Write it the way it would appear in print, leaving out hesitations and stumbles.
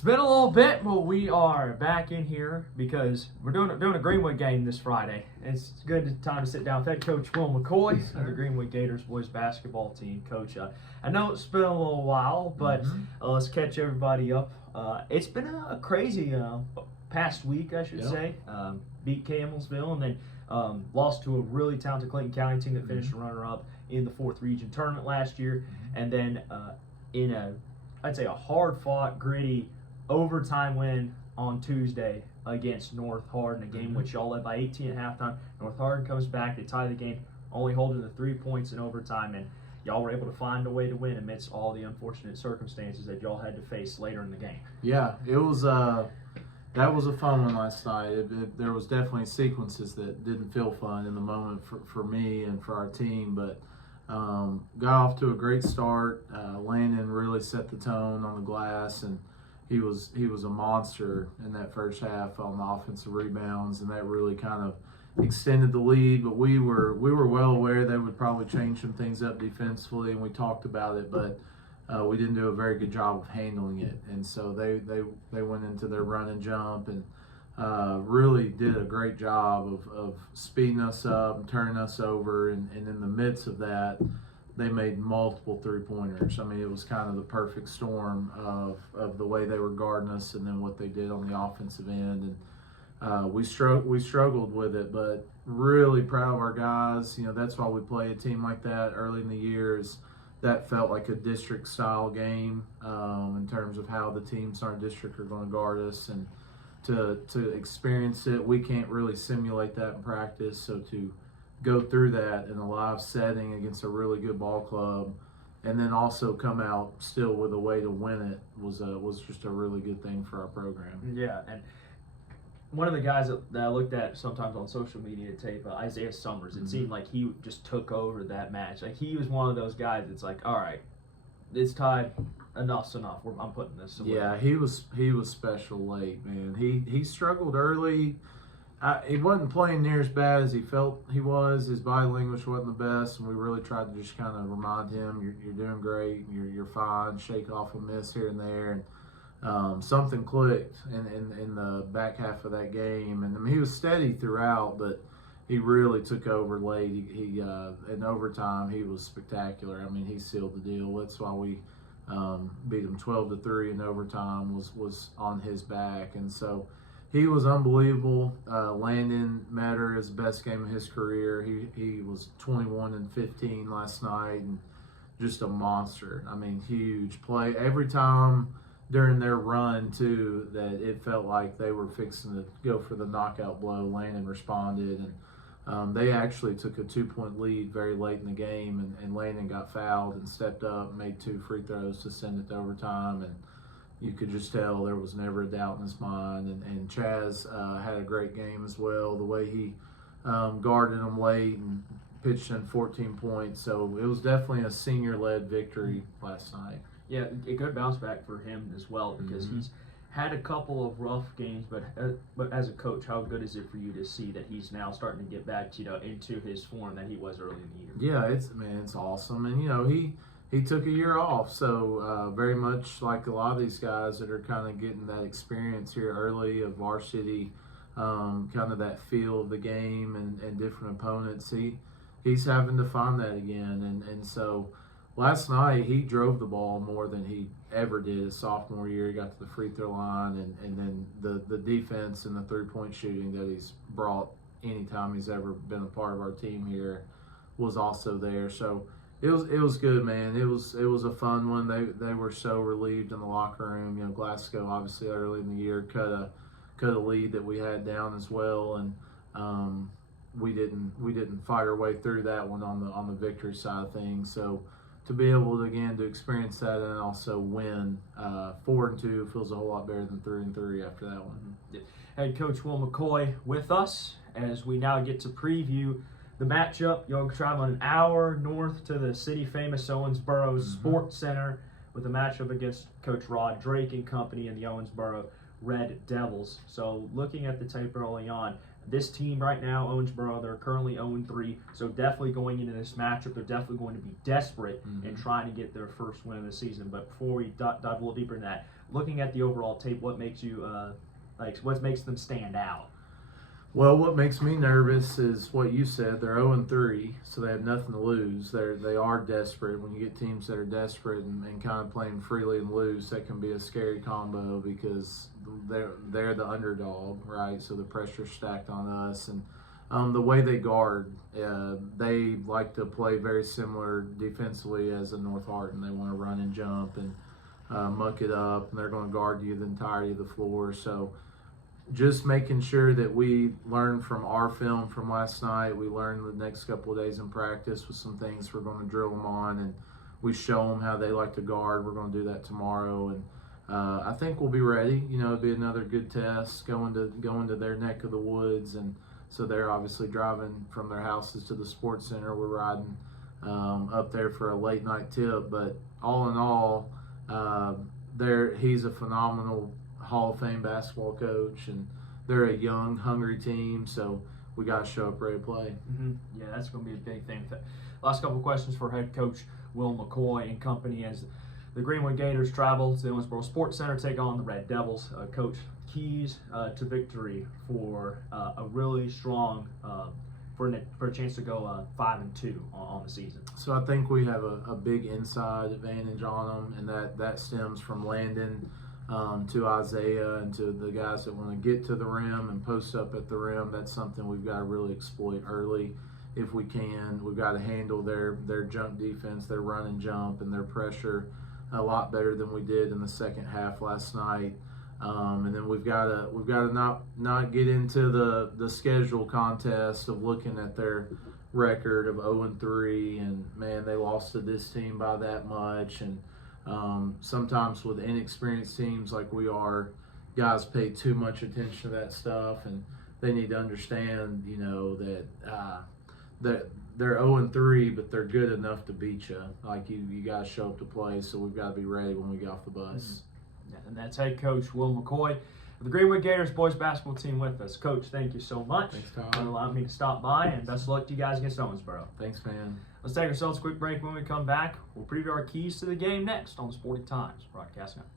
It's been a little bit, but we are back in here because we're doing a Greenwood game this Friday. It's a good time to sit down with head coach Will McCoy of the Greenwood Gators boys basketball team. Coach, I know it's been a little while, but let's catch everybody up. It's been a crazy past week, I should say. Beat Campbellsville and then lost to a really talented Clayton County team that finished runner-up in the 4th region tournament last year. And then in I'd say a hard-fought, gritty overtime win on Tuesday against North Hardin, a game which y'all led by 18 at halftime. North Hardin comes back, they tie the game, only holding the 3 points in overtime, and y'all were able to find a way to win amidst all the unfortunate circumstances that y'all had to face later in the game. Yeah, it was that was a fun one last night. There was definitely sequences that didn't feel fun in the moment for me and for our team, but got off to a great start. Landon really set the tone on the glass, and he was a monster in that first half on the offensive rebounds, and that really kind of extended the lead. But we were well aware they would probably change some things up defensively, and we talked about it, but we didn't do a very good job of handling it. And so they went into their run and jump and really did a great job of speeding us up and turning us over. And in the midst of that, they made multiple three-pointers. I mean, it was kind of the perfect storm of the way they were guarding us and then what they did on the offensive end. And we struggled with it, but really proud of our guys. You know, that's why we play a team like that early in the year. Is that felt like a district-style game in terms of how the teams in our district are going to guard us. And to experience it, we can't really simulate that in practice. So to go through that in a live setting against a really good ball club, and then also come out still with a way to win it was just a really good thing for our program. Yeah, and one of the guys that I looked at sometimes on social media tape, Isaiah Summers, it seemed like he just took over that match. Like he was one of those guys that's like, all right, it's tied, enough's enough. I'm putting this away. Yeah, he was special late, man. He struggled early. He wasn't playing near as bad as he felt he was. His body language wasn't the best, and we really tried to just kind of remind him, you're doing great, you're fine, shake off a miss here and there. And something clicked in the back half of that game. And I mean, he was steady throughout, but he really took over late. He in overtime, he was spectacular. I mean, he sealed the deal. That's why we beat him 12-3 in overtime, was on his back. And so he was unbelievable. Landon Matter, his best game of his career. He was 21-15 last night, and just a monster. I mean, huge play. Every time during their run, too, that it felt like they were fixing to go for the knockout blow, Landon responded. And they actually took a 2-point lead very late in the game, and Landon got fouled and stepped up and made 2 free throws to send it to overtime. And you could just tell there was never a doubt in his mind. And Chaz had a great game as well, the way he guarded him late and pitched in 14 points. So it was definitely a senior-led victory last night. Yeah, a good bounce back for him as well, because he's had a couple of rough games, but as a coach, how good is it for you to see that he's now starting to get back, into his form that he was early in the year? Yeah, it's awesome. And, he took a year off, so very much like a lot of these guys that are kind of getting that experience here early of varsity, kind of that feel of the game and different opponents. He's having to find that again, and so last night he drove the ball more than he ever did his sophomore year. He got to the free throw line, and then the defense and the 3-point shooting that he's brought anytime he's ever been a part of our team here was also there. So it was good, man. It was a fun one. They were so relieved in the locker room. Glasgow obviously early in the year cut a lead that we had down as well, and we didn't fight our way through that one on the victory side of things. So to be able to experience that and also win 4-2 feels a whole lot better than 3-3 after that one. Head Coach Will McCoy with us as we now get to preview the matchup. You'll travel an hour north to the city-famous Owensboro Sports Center with a matchup against Coach Rod Drake and company and the Owensboro Red Devils. So looking at the tape early on, this team right now, Owensboro, they're currently 0-3, so definitely going into this matchup, they're definitely going to be desperate in trying to get their first win of the season. But before we dive a little deeper in that, looking at the overall tape, what makes you what makes them stand out? Well, what makes me nervous is what you said. They're 0-3, so they have nothing to lose. They are desperate. When you get teams that are desperate and kind of playing freely and loose, that can be a scary combo because they're the underdog, right? So the pressure's stacked on us. And the way they guard, they like to play very similar defensively as a North Hardin. They want to run and jump and muck it up, and they're going to guard you the entirety of the floor. So just making sure that we learn from our film from last night. We learn the next couple of days in practice with some things we're going to drill them on, and we show them how they like to guard. We're going to do that tomorrow, and I think we'll be ready. It'll be another good test going to their neck of the woods, and so they're obviously driving from their houses to the sports center. We're riding up there for a late night tip, but all in all, he's a phenomenal Hall of Fame basketball coach, and they're a young, hungry team, so we got to show up ready to play. Mm-hmm. Yeah, that's going to be a big thing. Last couple of questions for head coach Will McCoy and company as the Greenwood Gators travel to the Owensboro Sports Center, take on the Red Devils. Coach, keys to victory for a really strong for a chance to go 5-2 on the season. So I think we have a big inside advantage on them, and that stems from Landon to Isaiah and to the guys that want to get to the rim and post up at the rim. That's something we've got to really exploit early if we can. We've got to handle their jump defense, their run and jump, and their pressure a lot better than we did in the second half last night. And then we've got to not get into the schedule contest of looking at their record of 0-3 and man, they lost to this team by that much. And sometimes with inexperienced teams like we are, guys pay too much attention to that stuff, and they need to understand, that they're 0-3, but they're good enough to beat you. Like you got to show up to play, so we've got to be ready when we get off the bus. Mm-hmm. And that's head coach Will McCoy of the Greenwood Gators boys basketball team with us. Coach, thank you so much for allowing me to stop by, and best of luck to you guys against Owensboro. Thanks, man. Let's take ourselves a quick break. When we come back, we'll preview our keys to the game next on the Sporting Times Broadcast Network.